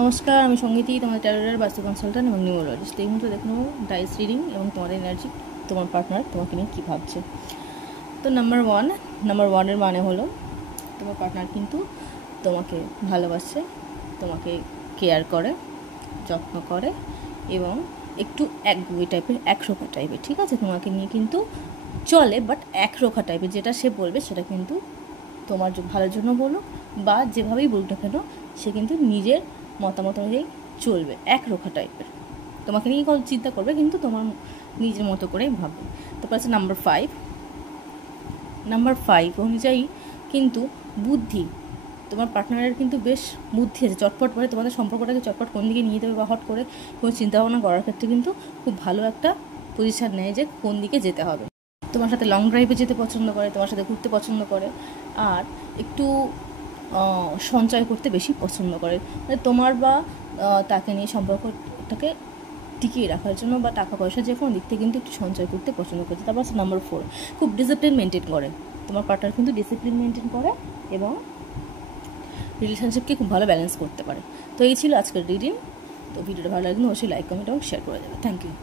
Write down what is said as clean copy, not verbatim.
নমস্কার, আমি সঙ্গীতি, তোমাদের ট্যারোরের বাস্তু কনসালটেন্ট এবং নিউরোলজিস্ট। এই মুহূর্তে দেখুন ডাইস রিডিং এবং তোমাদের এনার্জি, তোমার পার্টনার তোমাকে নিয়ে কী ভাবছে। তো নাম্বার ওয়ানের মানে হলো তোমার পার্টনার কিন্তু তোমাকে ভালোবাসে, তোমাকে কেয়ার করে, যত্ন করে এবং একটু একগুঁয়ে টাইপের, একরোখা টাইপের। ঠিক আছে, তোমাকে নিয়ে কিন্তু চলে, বাট একরোখা টাইপের। যেটা সে বলবে সেটা কিন্তু তোমার ভালোর জন্য বলো বা যেভাবেই বলুক না কেন, সে কিন্তু নিজের মতামত অনুযায়ী চলবে, একরোখা টাইপের। তোমাকে নিয়ে চিন্তা করবে কিন্তু তোমার নিজের মতো করেই ভাববে। তারপর আছে নাম্বার ফাইভ অনুযায়ী কিন্তু বুদ্ধি, তোমার পার্টনারের কিন্তু বেশ বুদ্ধি আছে, চটপট করে তোমাদের সম্পর্কটাকে চটপট কোন দিকে নিয়ে দেবে বা হট করে কোনো চিন্তাভাবনা করার ক্ষেত্রে কিন্তু খুব ভালো একটা পজিশান নেয় যে কোন দিকে যেতে হবে। তোমার সাথে লং ড্রাইভে যেতে পছন্দ করে, তোমার সাথে ঘুরতে পছন্দ করে, আর একটু সঞ্চয় করতে বেশি পছন্দ করে, মানে তোমার বা তাকে নিয়ে সম্পর্কটাকে টিকিয়ে রাখার জন্য বা টাকা পয়সা যে কোনো দিক থেকে কিন্তু একটু সঞ্চয় করতে পছন্দ করছে। তারপর আছে নাম্বার 4, খুব ডিসিপ্লিন মেনটেন করে। তোমার পার্টনার কিন্তু ডিসিপ্লিন মেনটেন করে এবং রিলেশনশিপকে খুব ভালো ব্যালেন্স করতে পারে। তো এই ছিল আজকের রিডিং। তো ভিডিওটা ভালো লাগলে অবশ্যই লাইক, কমেন্ট এবং শেয়ার করে দেবে। Thank you.